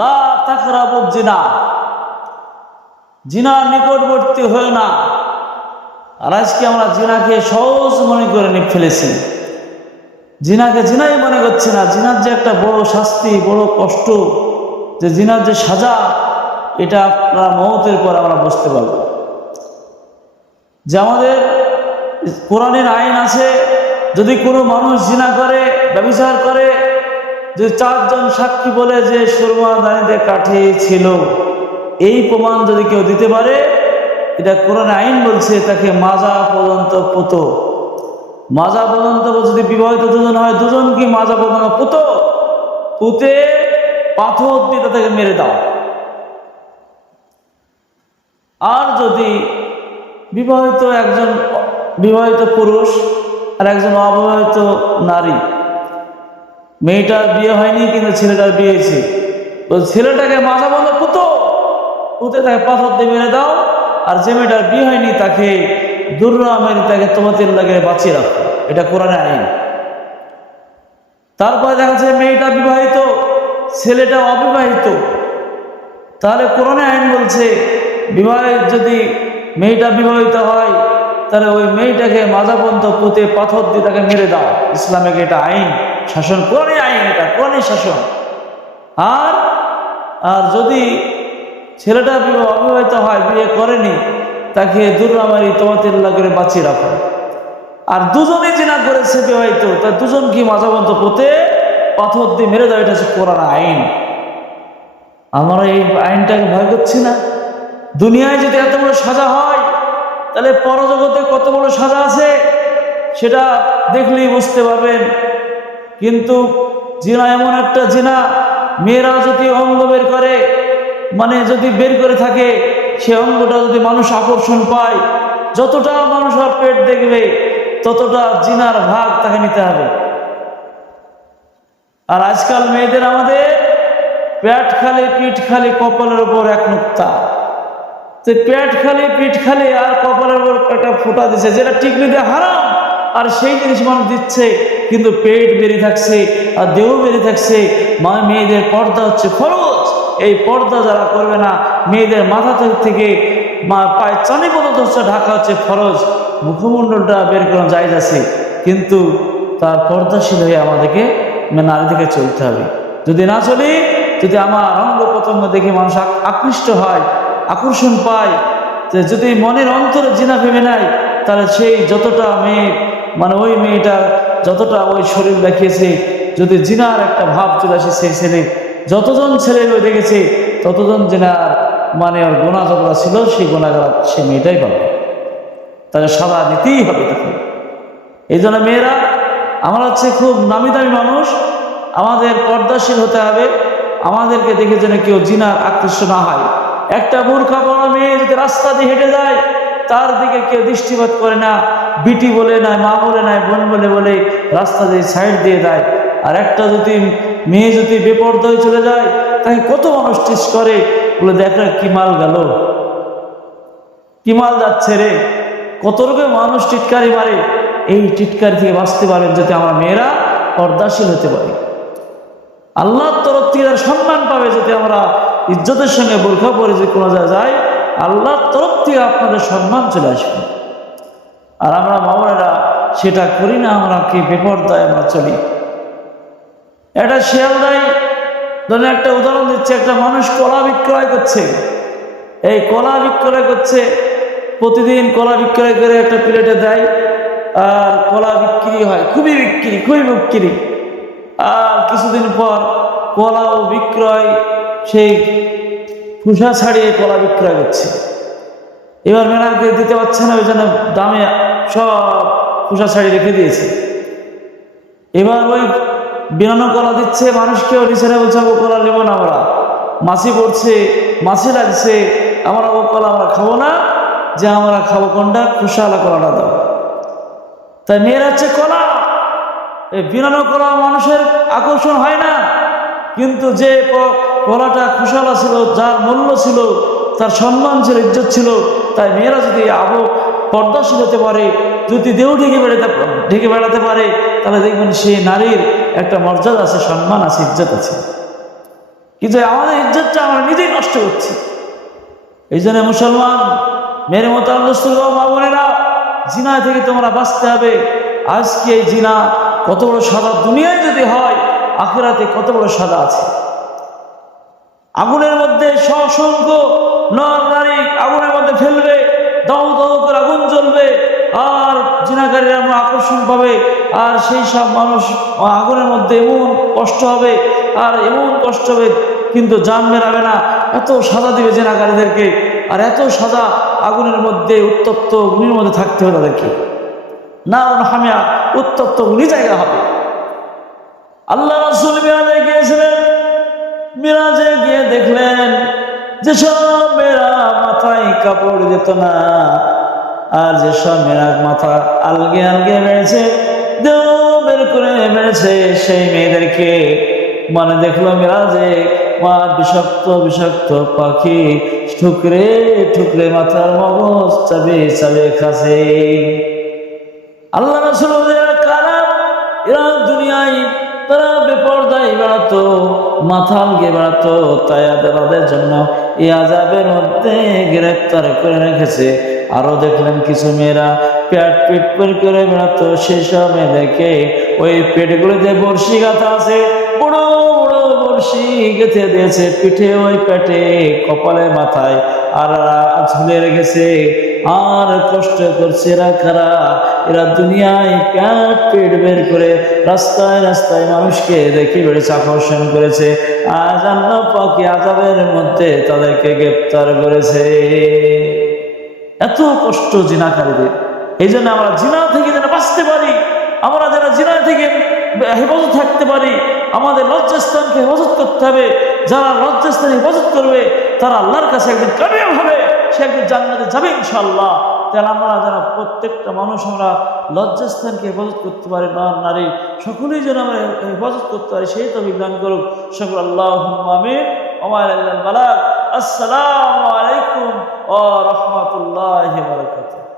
লা তাকরাবু জিনা, জিনার নিকটবর্তী হয় না। আর আজকে আমরা জিনাকে সহজ মনে করে ফেলেছি, জিনাকে জিনাই মনে করছে না। জিনার যে একটা বড় শাস্তি, বড় কষ্ট, যে জিনার যে সাজা, এটা আপনার মওতের পর আমরা বুঝতে পারব। যে আমাদের কোরআনের আইন আছে, যদি কোনো মানুষ জিনা করে, ব্যভিচার করে, যে 4 জন সাক্ষী বলে যে সুরমা দানিতে কাঠি ছিল, এই প্রমাণ যদি কেউ দিতে পারে, এটা কোরআনের আইন বলছে তাকে মাজা পর্যন্ত পুতো। মাজা পর্যন্ত যদি বিবাহিত দুজন হয়, দুজন কি মাজা পর্যন্ত পুঁতে পাথর দিয়ে তাকে মেরে দাও। আর যদি একজন বিবাহিত পুরুষ আর একজন অবিবাহিত নারী, মেয়েটার বিয়ে হয়নি কিন্তু ছেলেটার বিয়ে হয়েছে, তো ছেলেটাকে মাজা বন্ধ পুঁতে তাকে পাথর দিয়ে মেরে দাও। আর যে মেয়েটার বিয়ে হয়নি তাকে দুর্রা মেরে তাকে তোমাদের লাগে বাঁচিয়ে রাখো। এটা কোরআনের আইন। তারপরে দেখা যাচ্ছে মেয়েটা বিবাহিত, ছেলেটা অবিবাহিত, তাহলে কোরআনের আইন বলছে যদি মেয়েটা বিবাহিত হয়, তাহলে ওই মেয়েটাকে মাজা পর্যন্ত পুঁতে পাথর দিয়ে তাকে মেরে দাও। ইসলামিক এটা আইন, শাসন, কোরআনের আইন, এটা কোরআনের শাসন। আর যদি ছেলেটা অবিবাহিত হয়, বিয়ে করেনি, তাকে দুর্নামারি তোমাদের লাগে বাঁচিয়ে রাখো। আর দুজনে জিনা করেছে বিবাহিত, তা দুজন কি মাজা পর্যন্ত পুঁতে পাথর দিয়ে মেরে দাও। এটা হচ্ছে কোরআনের আইন। আমরা এই আইনটাকে ভয় করছি না? দুনিয়ায় যদি এত বড় সাজা হয়, তাহলে পরজগতে কত বড় সাজা আছে সেটা দেখলেই বুঝতে পারবেন। কিন্তু জিনা এমন একটা জিনা, মেয়েরা যদি অঙ্গ বের করে, যদি বের করে থাকে, সে অঙ্গটা যদি মানুষ আকর্ষণ পায়, যতটা মানুষ আর পেট দেখবে, ততটা জিনার ভাগ তাকে নিতে হবে। আর আজকাল মেয়েদের আমাদের পেট খালি, পিঠ খালি, কপালের উপর এক নুক্তা। তো পেট খালি, পিঠ খালি আর কপালের উপর একটা ফোঁটা দিচ্ছে, যেটা টিকলিতে হারাম, আর সেই জিনিস মানুষ দিচ্ছে, কিন্তু পেট বেরিয়ে থাকছে আর দেহ বেরিয়ে থাকছে। মেয়েদের পর্দা হচ্ছে ফরজ। এই পর্দা যারা করবে না, মেয়েদের মাথা থেকে পায়ে চানি পর্যন্ত ঢাকা হচ্ছে ফরজ। মুখমণ্ডলটা বের করানো জায়েজ আছে, কিন্তু তার পর্দাশীল হয়ে আমাদেরকে নারী দিকে চলতে হবে। যদি না চলি, যদি আমার অঙ্গ প্রত্যঙ্গ দেখে মানুষ আকৃষ্ট হয়, আকর্ষণ পায়, যদি মনের অন্তরে জিনা ভেবে নেয়, তাহলে সেই যতটা মেয়ে ওই মেয়েটা যতটা ওই শরীর দেখিয়েছে, যদি জিনার একটা ভাব চলে আসে, সেই ছেলে যতজন ছেলে দেখেছে, ততজন জিনার ওর গোনা যতটা ছিল, সেই গোনাগার সে মেয়েটাই পাবে। তাহলে সাজা নিতেই হবে তাকে। এই জন্য মেয়েরা, আমরা হচ্ছে খুব নামি দামি মানুষ, আমাদের পর্দাশীল হতে হবে। আমাদেরকে দেখে যেন কেউ জিনার আকৃষ্ট না হয়। একটা বোরখা পরা মেয়ে যদি রাস্তা দিয়ে হেঁটে যায়, তার দিকে কেউ দৃষ্টিপাত করে না, বিটি বলে নাই, মা বলে নাই, বোন বলে রাস্তা দিয়ে সাইড দিয়ে দেয়। আর একটা মেয়ে যদি বেপর্দা হয়ে চলে যায়, তাকে কত মানুষ টিস করে, বলে দেখ কি মাল গেল, কি মাল যাচ্ছে রে, কত রকম মানুষ টিটকারি মারে। এই টিটকারি থেকে বাঁচতে পারেন যাতে আমরা মেয়েরা পর্দাশীল হতে পারি। আল্লাহর তরফ থেকে তার সম্মান পাবে, যাতে আমরা ইজ্জতের সঙ্গে বোরখা পরে যে কোনো জায়গায় যাই, আল্লাহর তরফ থেকে আপনাদের সম্মান চলে আসবে। আর আমরা মামলারা সেটা করি না, আমরা কি বেপরদায় আমরা চলি। একটা শিয়ালদাই ধরেন, একটা উদাহরণ দিচ্ছে, একটা মানুষ কলা বিক্রয় করছে। এই কলা বিক্রয় করছে, প্রতিদিন কলা বিক্রয় করে একটা প্লেটে দেয়, আর কলা বিক্রি হয়, খুবই বিক্রি। আর কিছুদিন পর কলাও বিক্রয়, সেই খোসা ছাড়িয়ে কলা বিক্রয় করছে। এবার মেলাকে দিতে পারছে না, ওই জন্য দামে সব খোসা ছাড়িয়ে রেখে দিয়েছে। এবার ওই বিনানো কলা দিচ্ছে, মানুষকেও নিচে বলছে ও কলা নেবো না, আমরা মাছি পড়ছে, মাছি লাগছে, আমরা ও কলা আমরা খাবো না, যে আমরা খাবো কোনটা, খোসাওয়ালা কলাটা দাও। তাই মেয়েরা হচ্ছে কলা, এই বিনানো কলা মানুষের আকর্ষণ হয় না, কিন্তু যে কলাটা খোসাওয়ালা ছিল, যার মূল্য ছিল, তার সম্মান ছিল, ইজ্জত ছিল, তাই মেয়েরা যদি পর্দাশীল হতে পারে, যদি দেহ ঢেকে বেড়াতে পারে, তাহলে দেখবেন সেই নারীর একটা মর্যাদা আছে, সম্মান আছে, ইজ্জত আছে। কিন্তু আমাদের ইজ্জতটা আমরা নিজেই নষ্ট করছি। এই জন্য মুসলমান মেরে মোতারাম মা বোনেরা, জিনা থেকে তোমরা বাঁচতে হবে। আজকে এই জিনা কত বড় সাদা, দুনিয়ায় যদি হয় আখিরাতে কত বড় সাদা আছে। আগুনের মধ্যে অসংখ্য নর নারী আগুনের মধ্যে ফেলবে, দাউ দাউ করে আগুন জ্বলবে, আর জিনাকারীরা আমরা আকর্ষণ পাবে, আর সেই সব মানুষ আগুনের মধ্যে এমন কষ্ট হবে, আর এমন কষ্ট হবে কিন্তু জান বেরাবে না, এত সাজা দিবে জিনাকারীদেরকে, আর এত সাজা আগুনের মধ্যে উত্তপ্ত অগ্নির মধ্যে থাকতে হবে তাদেরকে, না হামিয়া উত্তপ্ত অগ্নি জায়গা হবে। আল্লাহ রাসূল মিরাজে গিয়েছিলেন, মিরাজে গিয়ে দেখলেন যেসব মেয়েরা মাথায় কাপড় যেত না, আর যেসব মেয়েরা মাথা আলগে আলগে বেড়েছে, দেহ বের করে বেড়েছে, সেই মেয়েদেরকে মানে দেখলো মিরাজে বিষাক্ত বিষাক্ত পাখি ঠুকরে ঠুকরে মাথার মগজ চাবে চাবে খাসে। আল্লাহ রাসূল কারা এরা দুনিয়ায় তারা বেপরদায় বেড়াতো, মাথা আলগে বেড়াতো, তাই তাদের জন্য এই আযাবের মধ্যে গ্রেফতার করে রেখেছে। আরো দেখলেন কিছু মেয়েরা পেট পেট পেট করে বেড়াতো, সেসব মেয়েদেরকে ওই পেটগুলোতে বড়শি গাঁথা আছে, বড় বড় বড়শি গেঁথে দিয়েছে পিঠে, ওই পেটে, কপালে, মাথায়, আর ঝুলে রেখেছে, আর কষ্ট করছে। এরা কারা? এরা দুনিয়ায় পেট পেট বের করে রাস্তায় রাস্তায় মানুষকে দেখে বেড়েছে, আকর্ষণ করেছে, আজ আল্লাহ পাক আযাবের মধ্যে তাদেরকে গ্রেফতার করেছে। এত কষ্ট জিনাকারীদের। এই জন্য আমরা জিনা থেকে যেন বাঁচতে পারি, আমরা যারা জিনা থেকে হেফাজত থাকতে পারি, আমাদের লজ্জাস্থানকে হেফাজত করতে হবে। যারা লজ্জাস্থান হেফাজত করবে তারা আল্লাহর কাছে একদিন কামিয়াব হবে, সে একদিন জান্নাতে যাবে ইনশাআল্লাহ। তাহলে আমরা যেন প্রত্যেকটা মানুষ আমরা লজ্জাস্থানকে হেফাজত করতে পারি, নর নারী সকলেই যেন আমরা হেফাজত করতে পারি, সেই তৌফিক দান করুক সকল। আল্লাহুম্মা আমিন। ওয়া ইলাল বালাগ। আসসালামু আলাইকুম ওয়া রাহমাতুল্লাহি ওয়া বারাকাতুহু।